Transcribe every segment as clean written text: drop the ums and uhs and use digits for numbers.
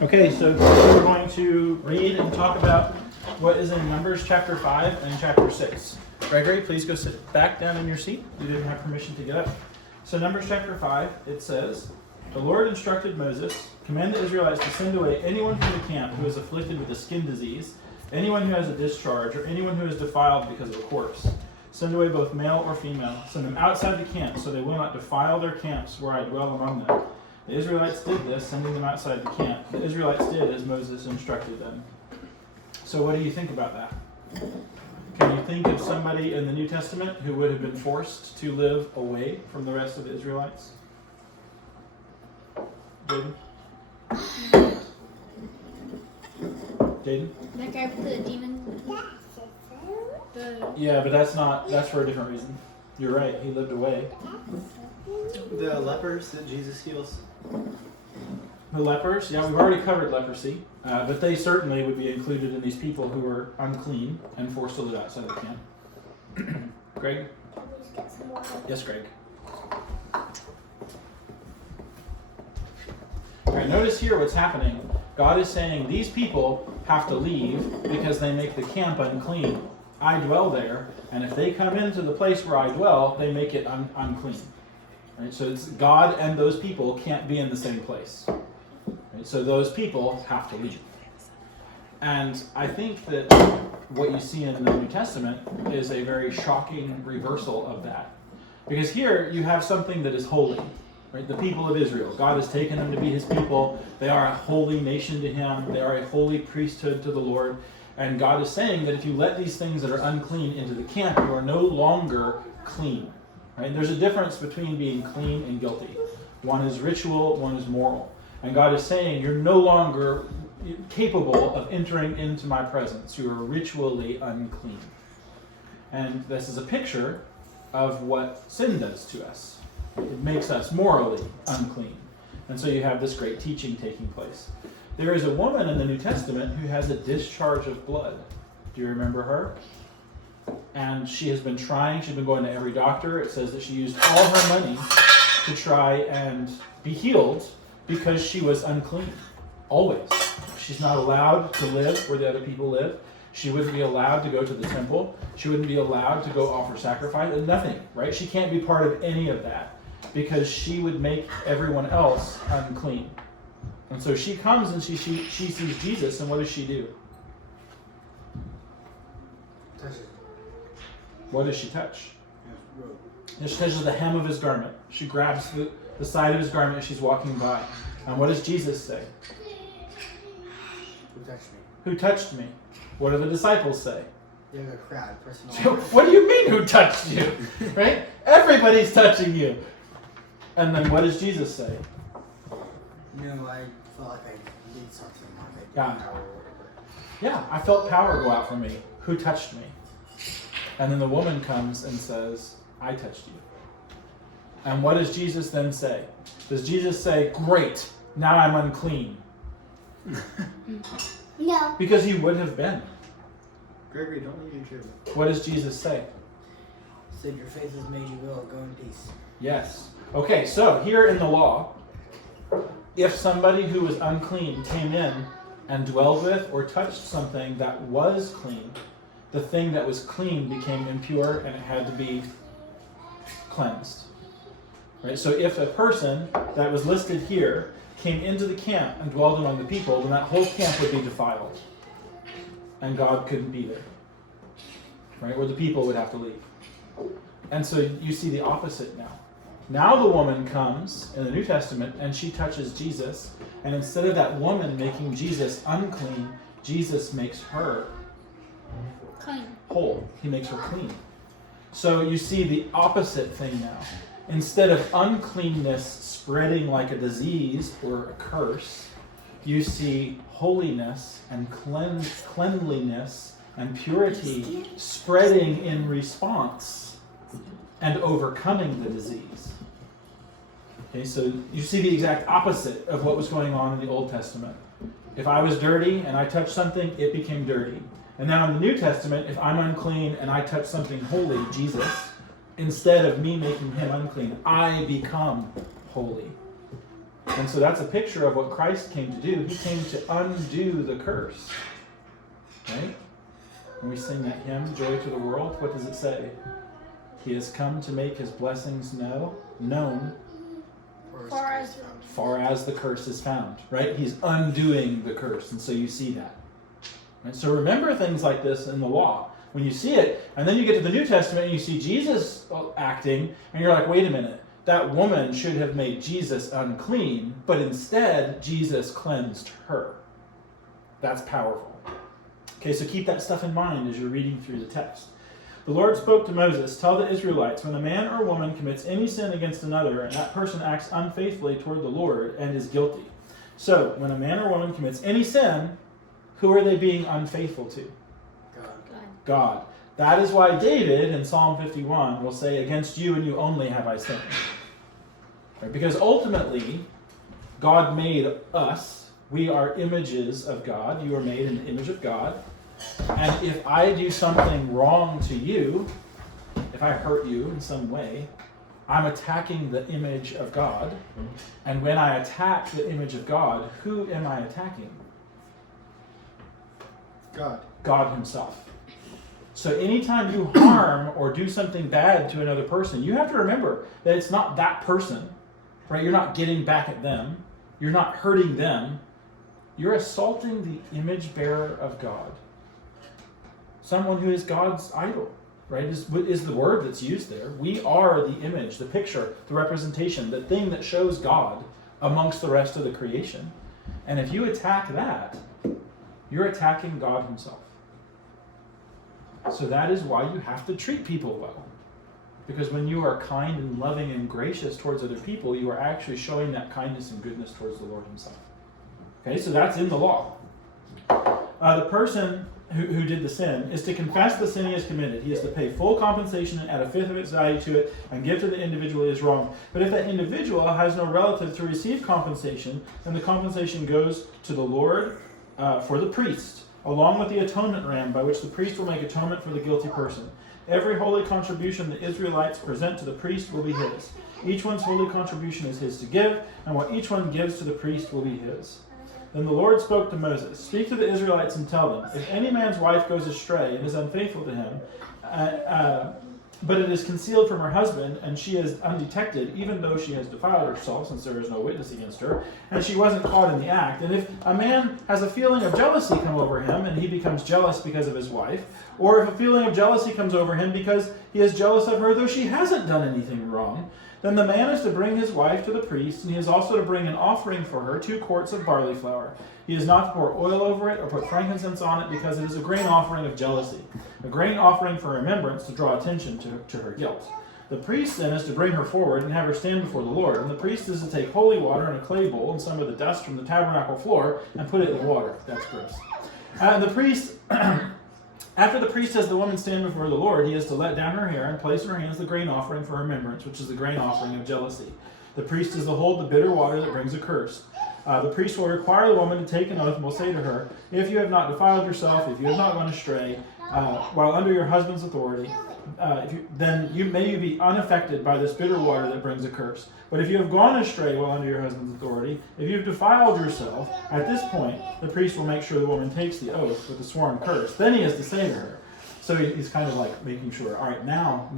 Okay, so we're going to read and talk about what is in Numbers chapter 5 and chapter 6. Gregory, please go sit back down in your seat. You didn't have permission to get up. So Numbers chapter 5, it says, "The Lord instructed Moses, command the Israelites to send away anyone from the camp who is afflicted with a skin disease, anyone who has a discharge, or anyone who is defiled because of a corpse. Send away both male or female. Send them outside the camp, so they will not defile their camps where I dwell among them." The Israelites did this, sending them outside the camp. The Israelites did as Moses instructed them. So what do you think about that? Can you think of somebody in the New Testament who would have been forced to live away from the rest of the Israelites? Jaden? Jaden? That guy with the demon. Yeah, but that's for a different reason. You're right, he lived away. The lepers that Jesus heals. The lepers, yeah, we've already covered leprosy, but they certainly would be included in these people who were unclean and forced to live outside of the camp. Greg? Yes, Greg. All right, notice here what's happening. God is saying these people have to leave because they make the camp unclean. I dwell there, and if they come into the place where I dwell, they make it unclean. Right? So it's God and those people can't be in the same place. Right? So those people have to leave. And I think that what you see in the New Testament is a very shocking reversal of that. Because here you have something that is holy. Right? The people of Israel. God has taken them to be his people. They are a holy nation to him. They are a holy priesthood to the Lord. And God is saying that if you let these things that are unclean into the camp, you are no longer clean. Right? There's a difference between being clean and guilty. One is ritual, one is moral. And God is saying you're no longer capable of entering into my presence. You are ritually unclean. And this is a picture of what sin does to us. It makes us morally unclean. And so you have this great teaching taking place. There is a woman in the New Testament who has a discharge of blood. Do you remember her? And she has been trying, she's been going to every doctor. It says that she used all her money to try and be healed because she was unclean. Always. She's not allowed to live where the other people live. She wouldn't be allowed to go to the temple. She wouldn't be allowed to go offer sacrifice. Nothing, right? She can't be part of any of that because she would make everyone else unclean. And so she comes and she sees Jesus, and what does she do? Touch it. What does she touch? She touches the hem of his garment. She grabs the side of his garment as she's walking by. And what does Jesus say? Who touched me? Who touched me? What do the disciples say? There's a crowd, personal. So, what do you mean who touched you? Right? Everybody's touching you. And then what does Jesus say? No, I felt like I did something. Like Yeah. power or whatever. Yeah, I felt power go out from me. Who touched me? And then the woman comes and says, I touched you. And what does Jesus then say? Does Jesus say, great, now I'm unclean? No. Because he would have been. Gregory, don't leave your chair. What does Jesus say? Said your faith has made you well. Go in peace. Yes. Okay, so here in the law, if somebody who was unclean came in and dwelled with or touched something that was clean, the thing that was clean became impure and it had to be cleansed. Right? So if a person that was listed here came into the camp and dwelled among the people, then that whole camp would be defiled. And God couldn't be there. Right? Or the people would have to leave. And so you see the opposite now. Now the woman comes in the New Testament and she touches Jesus, and instead of that woman making Jesus unclean, Jesus makes her Clean. whole. He makes her clean. So you see the opposite thing now. Instead of uncleanness spreading like a disease or a curse, you see holiness and cleanliness and purity spreading in response and overcoming the disease. Okay, so you see the exact opposite of what was going on in the Old Testament. If I was dirty and I touched something, it became dirty. And now in the New Testament, if I'm unclean and I touch something holy, Jesus, instead of me making him unclean, I become holy. And so that's a picture of what Christ came to do. He came to undo the curse. Right? When we sing that hymn, Joy to the World, what does it say? He has come to make his blessings known far as the curse is found. Right? He's undoing the curse. And so you see that. Right? So remember things like this in the law. When you see it, and then you get to the New Testament and you see Jesus acting, and you're like, wait a minute, that woman should have made Jesus unclean, but instead Jesus cleansed her. That's powerful. Okay, so keep that stuff in mind as you're reading through the text. The Lord spoke to Moses, tell the Israelites, when a man or woman commits any sin against another, and that person acts unfaithfully toward the Lord and is guilty. So, when a man or woman commits any sin, who are they being unfaithful to? God. That is why David in Psalm 51 will say, against you and you only have I sinned. Right? Because ultimately, God made us. We are images of God. You are made in the image of God. And if I do something wrong to you, if I hurt you in some way, I'm attacking the image of God. And when I attack the image of God, who am I attacking? God himself. So anytime you harm or do something bad to another person, you have to remember that it's not that person, right? You're not getting back at them. You're not hurting them. You're assaulting the image bearer of God. Someone who is God's idol, right? Is the word that's used there. We are the image, the picture, the representation, the thing that shows God amongst the rest of the creation. And if you attack that, you're attacking God himself. So that is why you have to treat people well. Because when you are kind and loving and gracious towards other people, you are actually showing that kindness and goodness towards the Lord himself. Okay, so that's in the law. The person who did the sin is to confess the sin he has committed. He is to pay full compensation and add a fifth of its value to it and give to the individual he is wrong. But if that individual has no relative to receive compensation, then the compensation goes to the Lord for the priest, along with the atonement ram by which the priest will make atonement for the guilty person. Every holy contribution the Israelites present to the priest will be his. Each one's holy contribution is his to give, and what each one gives to the priest will be his. Then the Lord spoke to Moses, speak to the Israelites and tell them, if any man's wife goes astray and is unfaithful to him, but it is concealed from her husband, and she is undetected, even though she has defiled herself, since there is no witness against her, and she wasn't caught in the act. And if a man has a feeling of jealousy come over him, and he becomes jealous because of his wife, or if a feeling of jealousy comes over him because he is jealous of her, though she hasn't done anything wrong, then the man is to bring his wife to the priest, and he is also to bring an offering for her, 2 quarts of barley flour. He is not to pour oil over it or put frankincense on it, because it is a grain offering of jealousy, a grain offering for remembrance to draw attention to her guilt. The priest then is to bring her forward and have her stand before the Lord, and the priest is to take holy water in a clay bowl and some of the dust from the tabernacle floor and put it in the water. That's gross. After the priest has the woman stand before the Lord, he is to let down her hair and place in her hands the grain offering for remembrance, which is the grain offering of jealousy. The priest is to hold the bitter water that brings a curse. The priest will require the woman to take an oath and will say to her, if you have not defiled yourself, if you have not gone astray, while under your husband's authority, then you may be unaffected by this bitter water that brings a curse. But if you have gone astray while under your husband's authority, if you have defiled yourself, at this point, the priest will make sure the woman takes the oath with the sworn curse. Then he has to say to her. So he's kind of like making sure, all right, now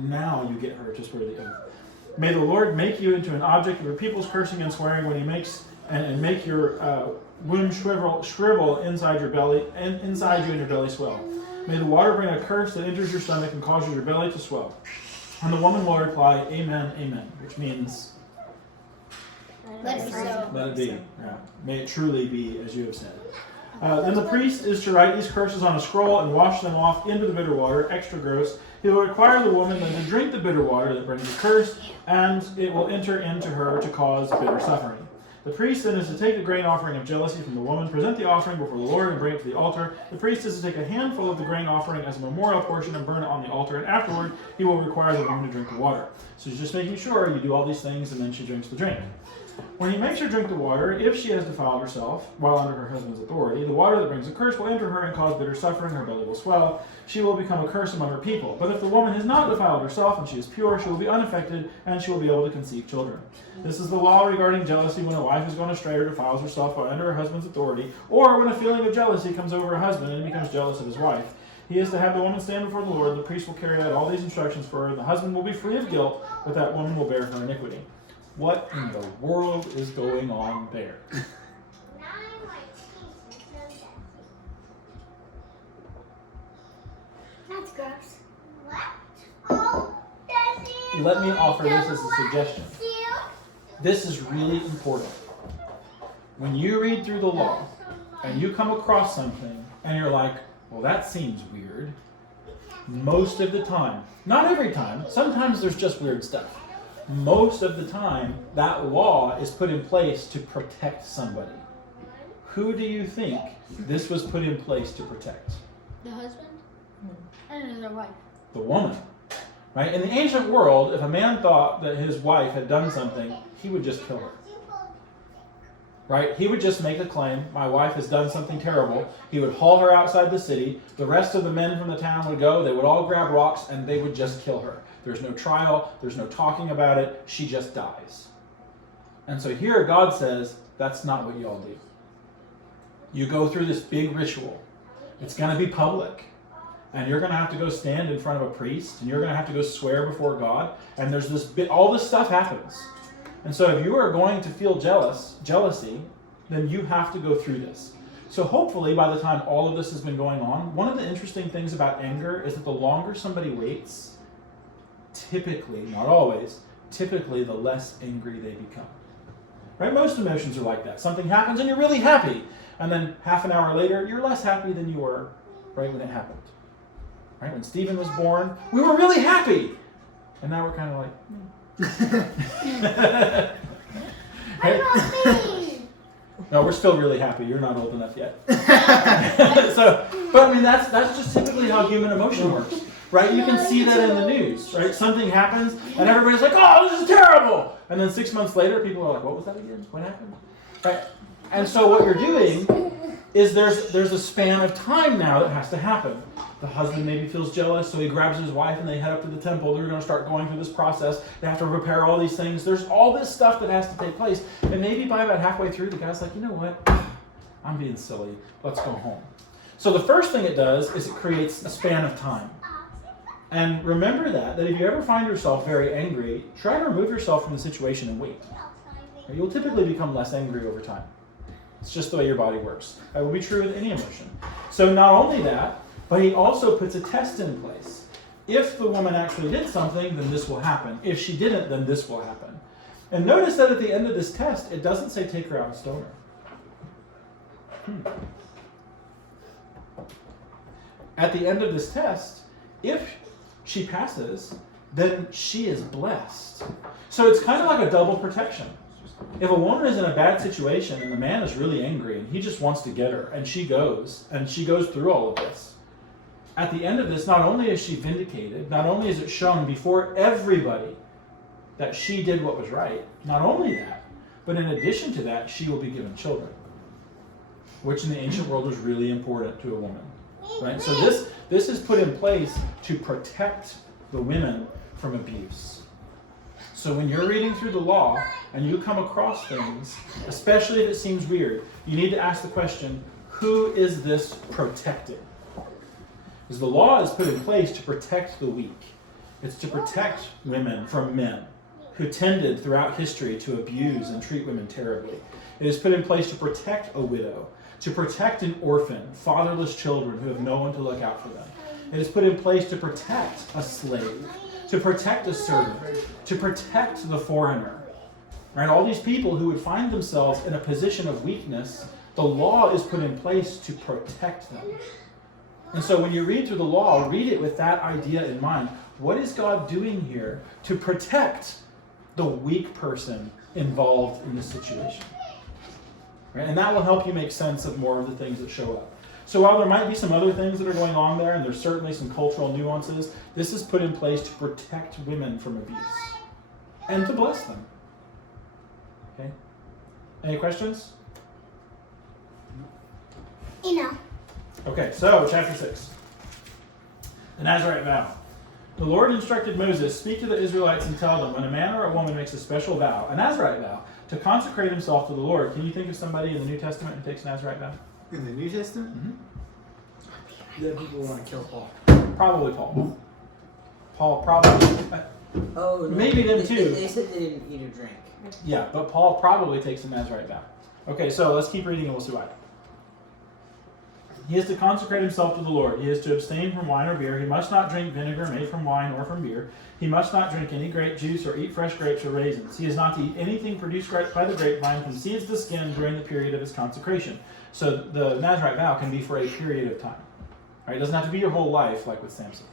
you get her to swear the oath. May the Lord make you into an object of your people's cursing and swearing when he makes and make your womb shrivel inside your belly and inside you and your belly swell. May the water bring a curse that enters your stomach and causes your belly to swell. And the woman will reply, Amen, Amen, which means Let it be so. let it be. Yeah. May it truly be as you have said. Then the priest is to write these curses on a scroll and wash them off into the bitter water, extra gross. He will require the woman then to drink the bitter water that brings a curse, and it will enter into her to cause bitter suffering. The priest then is to take the grain offering of jealousy from the woman, present the offering before the Lord, and bring it to the altar. The priest is to take a handful of the grain offering as a memorial portion and burn it on the altar, and afterward he will require the woman to drink the water. So he's just making sure you do all these things, and then she drinks the drink. When he makes her drink the water, if she has defiled herself while under her husband's authority, the water that brings a curse will enter her and cause bitter suffering. Her belly will swell. She will become a curse among her people. But if the woman has not defiled herself and she is pure, she will be unaffected and she will be able to conceive children. This is the law regarding jealousy when a wife is gone astray or defiles herself while under her husband's authority, or when a feeling of jealousy comes over a husband and he becomes jealous of his wife. He is to have the woman stand before the Lord. The priest will carry out all these instructions for her, and the husband will be free of guilt, but that woman will bear her iniquity. What in the world is going on there? That's gross. Let me offer this as a suggestion. This is really important. When you read through the law and you come across something and you're like, well, that seems weird. Most of the time, not every time, sometimes there's just weird stuff. Most of the time, that law is put in place to protect somebody. Who do you think this was put in place to protect? The husband? And the wife. The woman. Right? In the ancient world, if a man thought that his wife had done something, he would just kill her. Right? He would just make a claim, my wife has done something terrible. He would haul her outside the city. The rest of the men from the town would go. They would all grab rocks and they would just kill her. There's no trial. There's no talking about it. She just dies. And so here God says, that's not what you all do. You go through this big ritual. It's going to be public. And you're going to have to go stand in front of a priest. And you're going to have to go swear before God. And there's this bit, all this stuff happens. And so if you are going to feel jealousy, then you have to go through this. So hopefully by the time all of this has been going on, one of the interesting things about anger is that the longer somebody waits, typically, not always, typically the less angry they become. Right? Most emotions are like that. Something happens and you're really happy. And then half an hour later, you're less happy than you were right when it happened. Right? When Stephen was born, we were really happy. And now we're kind of like, right? No, we're still really happy. You're not old enough yet. But I mean, that's just typically how human emotion works, right? You can see that in the news, right? Something happens, and everybody's like, "Oh, this is terrible!" And then 6 months later, people are like, "What was that again? What happened?" Right? And so what you're doing is there's a span of time now that has to happen. The husband maybe feels jealous, so he grabs his wife and they head up to the temple. They're going to start going through this process. They have to prepare all these things. There's all this stuff that has to take place. And maybe by about halfway through, the guy's like, you know what? I'm being silly. Let's go home. So the first thing it does is it creates a span of time. And remember that if you ever find yourself very angry, try to remove yourself from the situation and wait. You'll typically become less angry over time. It's just the way your body works. That will be true with any emotion. So not only that, but he also puts a test in place. If the woman actually did something, then this will happen. If she didn't, then this will happen. And notice that at the end of this test, it doesn't say take her out and stone her. At the end of this test, if she passes, then she is blessed. So it's kind of like a double protection. If a woman is in a bad situation and the man is really angry and he just wants to get her and she goes through all of this, at the end of this, not only is she vindicated, not only is it shown before everybody that she did what was right, not only that, but in addition to that, she will be given children, which in the ancient world was really important to a woman. Right? So this is put in place to protect the women from abuse. So when you're reading through the law and you come across things, especially if it seems weird, you need to ask the question, who is this protecting? Because the law is put in place to protect the weak. It's to protect women from men who tended throughout history to abuse and treat women terribly. It is put in place to protect a widow, to protect an orphan, fatherless children who have no one to look out for them. It is put in place to protect a slave, to protect a servant, to protect the foreigner. Right? All these people who would find themselves in a position of weakness, the law is put in place to protect them. And so when you read through the law, read it with that idea in mind. What is God doing here to protect the weak person involved in this situation? Right? And that will help you make sense of more of the things that show up. So while there might be some other things that are going on there, and there's certainly some cultural nuances, this is put in place to protect women from abuse and to bless them. Okay? Any questions? Okay, so chapter 6. The Nazarite vow. The Lord instructed Moses, speak to the Israelites and tell them, when a man or a woman makes a special vow, a Nazarite vow, to consecrate himself to the Lord. Can you think of somebody in the New Testament who takes a Nazarite vow? In the New Testament? Mm-hmm. The people want to kill Paul. Probably Paul. Paul probably. Oh, no. Maybe them too. They said they didn't eat or drink. Yeah, but Paul probably takes a Nazarite vow. Okay, so let's keep reading and we'll see why. He is to consecrate himself to the Lord. He is to abstain from wine or beer. He must not drink vinegar made from wine or from beer. He must not drink any grape juice or eat fresh grapes or raisins. He is not to eat anything produced by the grapevine from seeds to skin during the period of his consecration. So the Nazarite vow can be for a period of time. All right, it doesn't have to be your whole life like with Samson.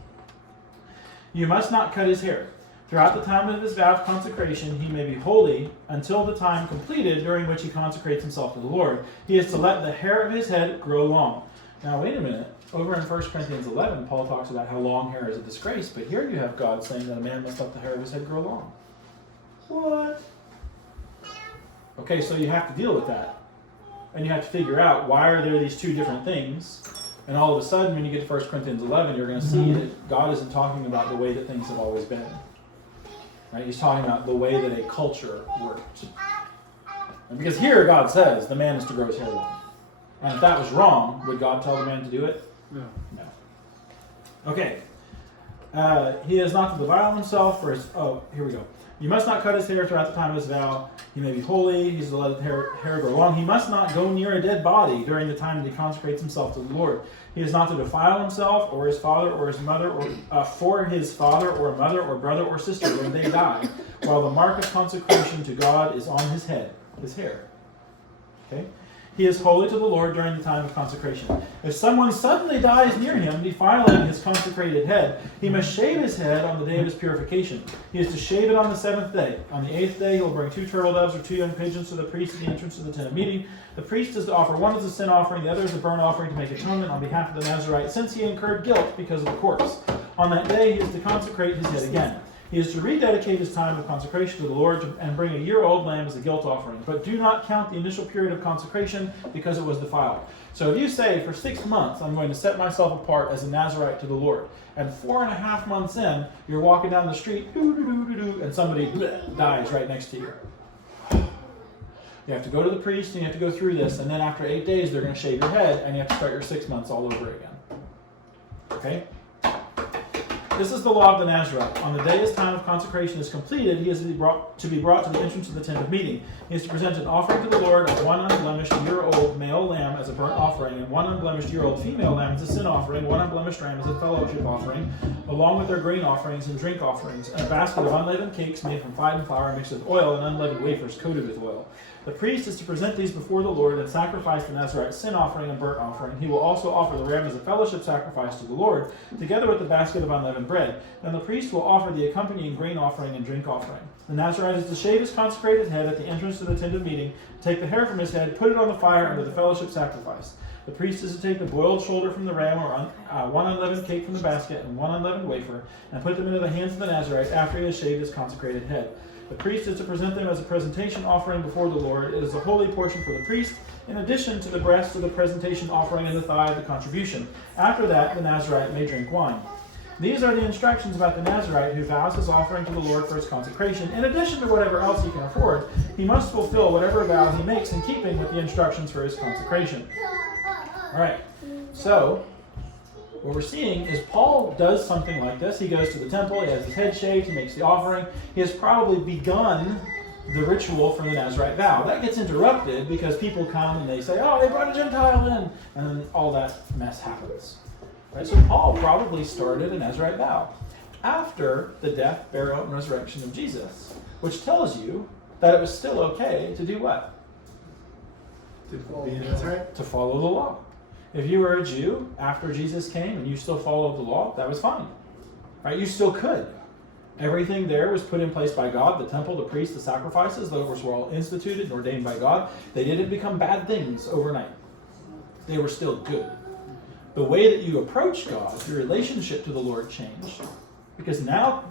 You must not cut his hair. Throughout the time of his vow of consecration, he may be holy until the time completed during which he consecrates himself to the Lord. He is to let the hair of his head grow long. Now, wait a minute. Over in 1 Corinthians 11, Paul talks about how long hair is a disgrace, but here you have God saying that a man must let the hair of his head grow long. What? Okay, so you have to deal with that. And you have to figure out, why are there these two different things? And all of a sudden, when you get to 1 Corinthians 11, you're going to see that God isn't talking about the way that things have always been. Right? He's talking about the way that a culture worked. And because here God says the man is to grow his hair long. And if that was wrong, would God tell the man to do it? No. No. Okay. He is not to defile himself for his... Oh, here we go. You must not cut his hair throughout the time of his vow. He may be holy. He's to let his hair grow long. He must not go near a dead body during the time that he consecrates himself to the Lord. He is not to defile himself or his father or his mother or for his father or mother or brother or sister when they die, while the mark of consecration to God is on his head, his hair. Okay? He is holy to the Lord during the time of consecration. If someone suddenly dies near him, defiling his consecrated head, he must shave his head on the day of his purification. He is to shave it on the 7th day. On the 8th day, he will bring 2 turtle doves or 2 young pigeons to the priest at the entrance of the tent of meeting. The priest is to offer one as a sin offering, the other as a burnt offering to make atonement on behalf of the Nazarite, since he incurred guilt because of the corpse. On that day, he is to consecrate his head again. He is to rededicate his time of consecration to the Lord and bring a year-old lamb as a guilt offering. But do not count the initial period of consecration because it was defiled. So if you say, for 6 months, I'm going to set myself apart as a Nazarite to the Lord, and 4.5 months in, you're walking down the street, and somebody dies right next to you. You have to go to the priest, and you have to go through this, and then after 8 days, they're going to shave your head, and you have to start your 6 months all over again. Okay? This is the law of the Nazarite. On the day his time of consecration is completed, he is to be brought to the entrance of the tent of meeting. He is to present an offering to the Lord of 1 unblemished year-old male lamb as a burnt offering, and 1 unblemished year-old female lamb as a sin offering, 1 unblemished ram as a fellowship offering, along with their grain offerings and drink offerings, and a basket of unleavened cakes made from fine flour mixed with oil, and unleavened wafers coated with oil. The priest is to present these before the Lord and sacrifice the Nazarite sin offering and burnt offering. He will also offer the ram as a fellowship sacrifice to the Lord, together with the basket of unleavened bread. Then the priest will offer the accompanying grain offering and drink offering. The Nazarite is to shave his consecrated head at the entrance to the tent of meeting, take the hair from his head, put it on the fire under the fellowship sacrifice. The priest is to take the boiled shoulder from the ram, or 1 unleavened cake from the basket, and 1 unleavened wafer, and put them into the hands of the Nazarite after he has shaved his consecrated head. The priest is to present them as a presentation offering before the Lord. It is a holy portion for the priest, in addition to the breast of the presentation offering and the thigh of the contribution. After that, the Nazarite may drink wine. These are the instructions about the Nazarite who vows his offering to the Lord for his consecration. In addition to whatever else he can afford, he must fulfill whatever vow he makes in keeping with the instructions for his consecration. All right, so what we're seeing is Paul does something like this. He goes to the temple, he has his head shaved, he makes the offering. He has probably begun the ritual for the Nazarite vow. That gets interrupted because people come and they say, oh, they brought a Gentile in, and then all that mess happens. Right? So Paul probably started a Nazarite vow after the death, burial, and resurrection of Jesus, which tells you that it was still okay to do what? To be a Nazarite? To follow the law. If you were a Jew after Jesus came and you still followed the law, that was fine. Right? You still could. Everything there was put in place by God. The temple, the priests, the sacrifices, those were all instituted and ordained by God. They didn't become bad things overnight. They were still good. The way that you approach God, your relationship to the Lord changed. Because now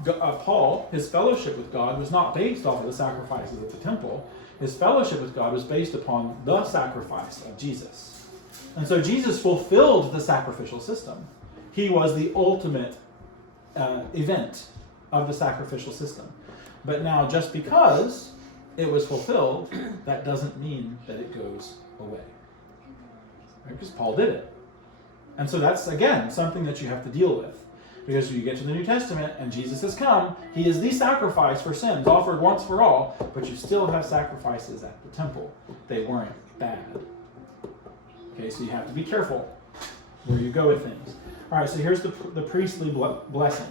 Paul, his fellowship with God was not based off of the sacrifices at the temple. His fellowship with God was based upon the sacrifice of Jesus. And so Jesus fulfilled the sacrificial system. He was the ultimate event of the sacrificial system. But now, just because it was fulfilled, that doesn't mean that it goes away. Right? Because Paul did it. And so that's, again, something that you have to deal with. Because you get to the New Testament and Jesus has come, he is the sacrifice for sins, offered once for all, but you still have sacrifices at the temple. They weren't bad. Okay, so you have to be careful where you go with things. All right, so here's the priestly blessing.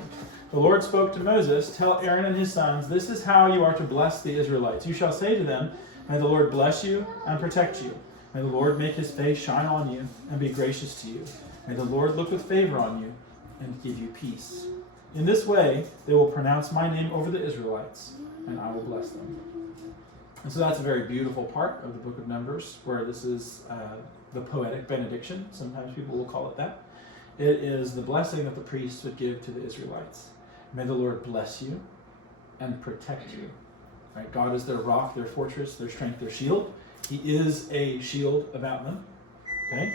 The Lord spoke to Moses, "Tell Aaron and his sons, this is how you are to bless the Israelites. You shall say to them, may the Lord bless you and protect you. May the Lord make his face shine on you and be gracious to you. May the Lord look with favor on you and give you peace. In this way, they will pronounce my name over the Israelites, and I will bless them." And so that's a very beautiful part of the book of Numbers, where this is the poetic benediction. Sometimes people will call it that. It is the blessing that the priests would give to the Israelites. May the Lord bless you and protect you. Right? God is their rock, their fortress, their strength, their shield. He is a shield about them. Okay?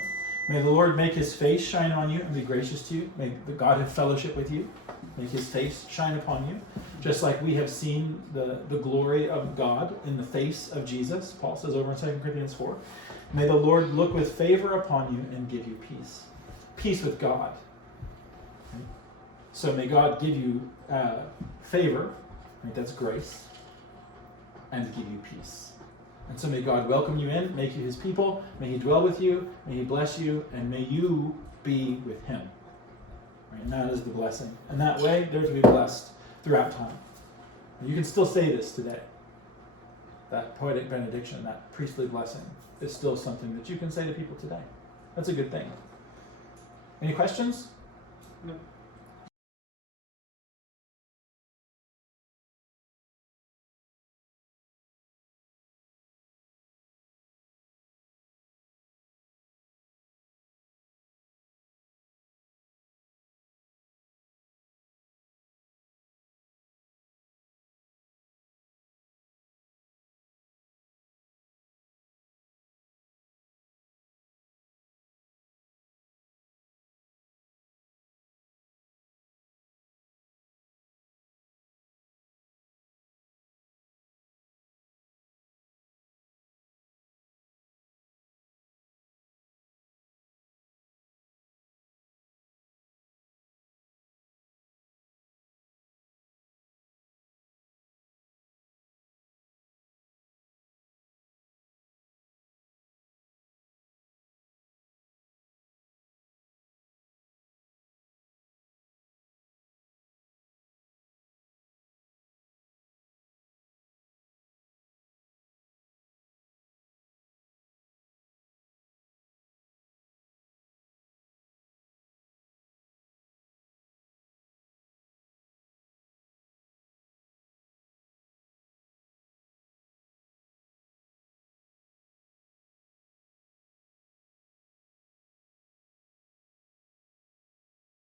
May the Lord make his face shine on you and be gracious to you. May the God have fellowship with you. Make his face shine upon you. Just like we have seen the glory of God in the face of Jesus, Paul says over in 2 Corinthians 4. May the Lord look with favor upon you and give you peace. Peace with God. Okay? So may God give you favor, right? That's grace, and give you peace. And so may God welcome you in, make you his people, may he dwell with you, may he bless you, and may you be with him. Right? And that is the blessing. And that way, they're to be blessed throughout time. And you can still say this today. That poetic benediction, that priestly blessing, is still something that you can say to people today. That's a good thing. Any questions? No.